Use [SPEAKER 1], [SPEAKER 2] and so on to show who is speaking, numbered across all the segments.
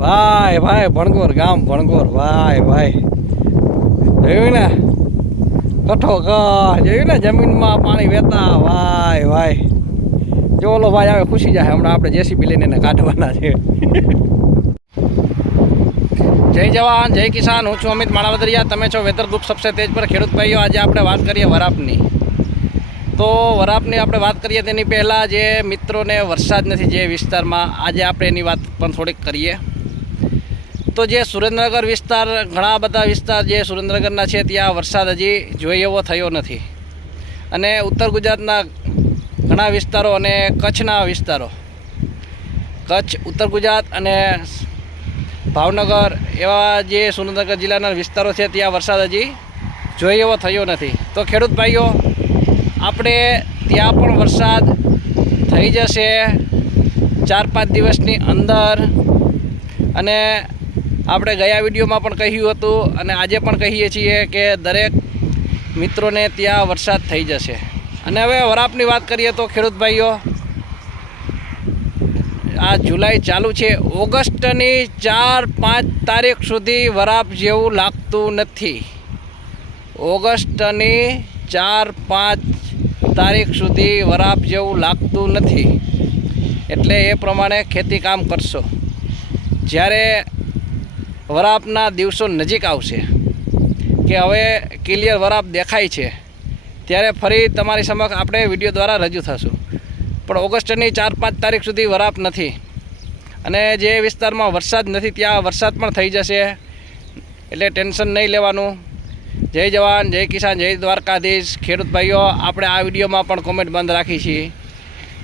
[SPEAKER 1] ભાઈ ભાઈ, ભણગોર ગામ, ભણગોર, ભાઈ ભાઈ. જોયું ને? કઠો કા જોયું ને? જમીનમાં પાણી વહેતા. ભાઈ ભાઈ. જો ઓલો ભાઈ આવે, ખુશી જાય. હમણાં આપણે જેસીબી લઈને એને કાઢવાના છે. જય જવાન, જય કિસાન. હું છું અમિત માણાવદરિયા. તમે છો વેધર ગ્રુપ સબસે તેજ પર. ખેડૂત ભાઈઓ, આજે આપણે વાત કરીએ વરાપની. તો વરાપની આપણે વાત કરીએ તેની પહેલાં જે મિત્રોને વરસાદ નથી જે વિસ્તારમાં, આજે આપણે એની વાત પણ થોડીક કરીએ. તો જે સુરેન્દ્રનગર વિસ્તાર, ઘણા બધા વિસ્તાર જે સુરેન્દ્રનગરના છે, ત્યાં વરસાદ હજી જોઈએ એવો થયો નથી. અને ઉત્તર ગુજરાતના ઘણા વિસ્તારો અને કચ્છના વિસ્તારો. કચ્છ, ઉત્તર ગુજરાત અને ભાવનગર એવા જે સુરેન્દ્રનગર જિલ્લાના વિસ્તારો છે, ત્યાં વરસાદ હજી જોઈએ એવો થયો નથી. તો ખેડૂત ભાઈઓ, આપણે ત્યાં પણ વરસાદ થઈ જશે. ચાર પાંચ દિવસની અંદર અને આપણે ગયા વિડીયોમાં પણ કહ્યું હતું અને આજે પણ કહીએ છીએ કે દરેક મિત્રોને ત્યાં વરસાદ થઈ જશે. અને હવે વરાપની વાત કરીએ તો ખેડૂત ભાઈઓ, આ જુલાઈ ચાલુ છે. ઓગસ્ટની ચાર પાંચ તારીખ સુધી વરાપ જેવું લાગતું નથી. ઓગસ્ટની ચાર પાંચ તારીખ સુધી વરાપ જેવું લાગતું નથી. એટલે એ પ્રમાણે ખેતી કામ કરશો. જ્યારે વરાપના દિવસો નજીક આવશે કે હવે ક્લિયર વરાપ દેખાય છે, ત્યારે ફરી તમારી સમક્ષ આપણે વીડિયો દ્વારા રજૂ થશું. પણ ઓગસ્ટની ચાર પાંચ તારીખ સુધી વરાપ નથી અને જે વિસ્તારમાં વરસાદ નથી ત્યાં વરસાદ પણ થઈ જશે. એટલે ટેન્શન નહીં લેવાનું. જય જવાન, જય કિસાન, જય દ્વારકાધીશ. ખેડૂત ભાઈઓ, આપણે આ વિડીયોમાં પણ કોમેન્ટ બંધ રાખી છીએ.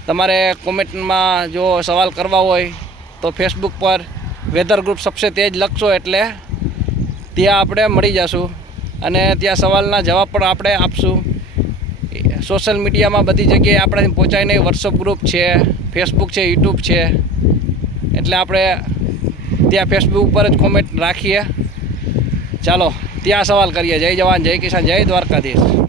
[SPEAKER 1] તમારે કોમેન્ટમાં જો સવાલ કરવા હોય તો ફેસબુક પર વેધર ગ્રુપ સબસે તેજ લખશો એટલે ત્યાં આપણે મળી જશું. અને ત્યાં સવાલના જવાબ પણ આપણે આપશું. સોશિયલ મીડિયામાં બધી જગ્યાએ આપણે પહોંચાઈને વોટ્સઅપ ગ્રુપ છે ફેસબુક છે યુટ્યુબ છે. એટલે આપણે ત્યાં ફેસબુક ઉપર જ કોમેન્ટ રાખીએ. ચાલો, ત્યાં સવાલ કરીએ. જય જવાન, જય કિસાન, જય દ્વારકાધીશ.